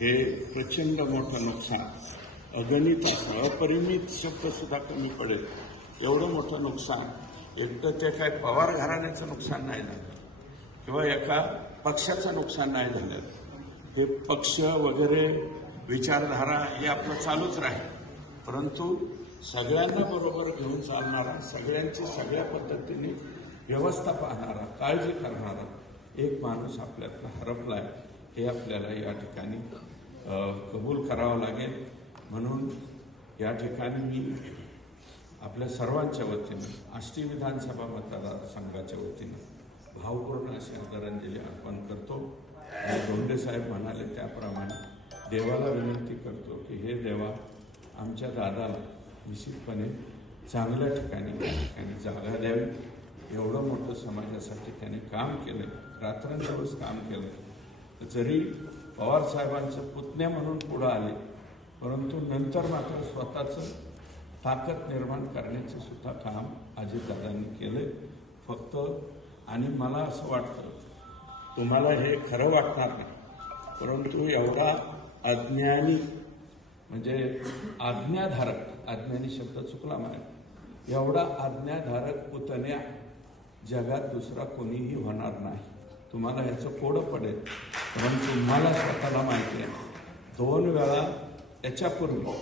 हे प्रचंड मोठं नुकसान, अगणित असं अपरिमित शब्दसुद्धा कमी पडेल एवढं मोठं नुकसान एकटं ते काय पवार घराण्याचं नुकसान नाही झालं किंवा एका पक्षाचं नुकसान नाही झालं. हे पक्ष वगैरे विचारधारा हे आपलं चालूच राहील, परंतु सगळ्यांना बरोबर घेऊन चालणारा, सगळ्यांची सगळ्या पद्धतीने व्यवस्था पाहणारा, काळजी करणारा एक माणूस आपल्यातला हरपलाय हे आपल्याला या ठिकाणी कबूल करावं लागेल. म्हणून या ठिकाणी मी आपल्या सर्वांच्या वतीने आष्टी विधानसभा मतदारसंघाच्या वतीने भावपूर्ण अशी आदरांजली अर्पण करतो. धोंडे साहेब म्हणाले त्याप्रमाणे देवाला विनंती करतो की हे देवा आमच्या दादाला निश्चितपणे चांगल्या ठिकाणी जागा द्यावी. एवढं मोठं समाजासाठी त्याने काम केलं, रात्रंदिवस काम केलं. जरी पवार साहेबांचं पुतण्या म्हणून पुढं आले, परंतु नंतर मात्र स्वतःचं ताकद निर्माण करण्याचं सुद्धा काम अजितदादांनी केलंय. फक्त आणि मला असं वाटतं तुम्हाला हे खरं वाटणार नाही, परंतु एवढा अज्ञानी म्हणजे आज्ञाधारक, अज्ञानी शब्द चुकला मला, एवढा आज्ञाधारक पुतण्या जगात दुसरा कोणीही होणार नाही. तुम्हाला ह्याचं कोडं पडेल, परंतु मला स्वतःला माहिती आहे 2 वेळा याच्यापूर्वी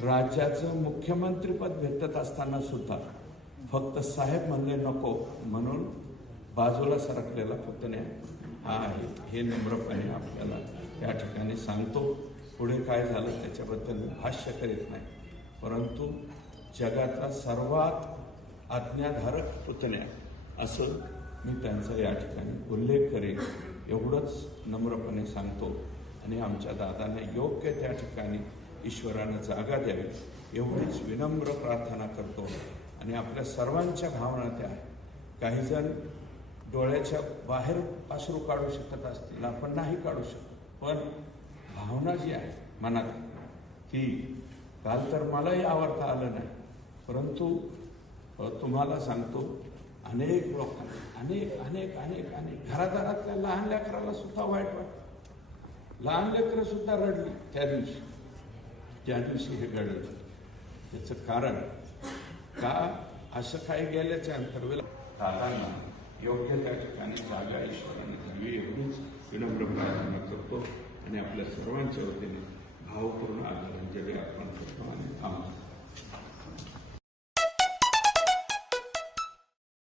राज्याचं मुख्यमंत्रीपद भेटत असताना सुद्धा फक्त साहेब म्हणले नको म्हणून बाजूला सरकलेला पुतण्या हा आहे. हे नम्रपणे आपल्याला या ठिकाणी सांगतो. पुढे काय झालं त्याच्याबद्दल भाष्य करीत नाही, परंतु जगातला सर्वात आज्ञाधारक पुतण्या असं मी त्यांचा या ठिकाणी उल्लेख करेन, एवढंच नम्रपणे सांगतो. आणि आमच्या दादांना योग्य त्या ठिकाणी ईश्वरानं जागा द्यावी एवढीच विनम्र प्रार्थना करतो. आणि आपल्या सर्वांच्या भावना त्या काही जण डोळ्याच्या बाहेर अश्रू काढू शकत असतील, आपण नाही काढू शकत, पण भावना जी आहे मनात ती काल तर मलाही आवडता आलं नाही, परंतु तुम्हाला सांगतो अनेक लोकांना अनेक अनेक अनेक अनेक घरादारातल्या लहान लेकराला सुद्धा वाईट वाटतं. लहान लेकरं सुद्धा रडली त्या दिवशी, ज्या दिवशी हे घडलं. त्याचं कारण का असं काही गेल्याच्या अंतर्वेळ दादांना योग्य त्या ठिकाणी जागा ईश्वराने द्यावी एवढीच विनम्र प्रार्थना करतो. आणि आपल्या सर्वांच्या वतीने भावपूर्ण आदरांजली अर्पण करतो आणि थांबतो.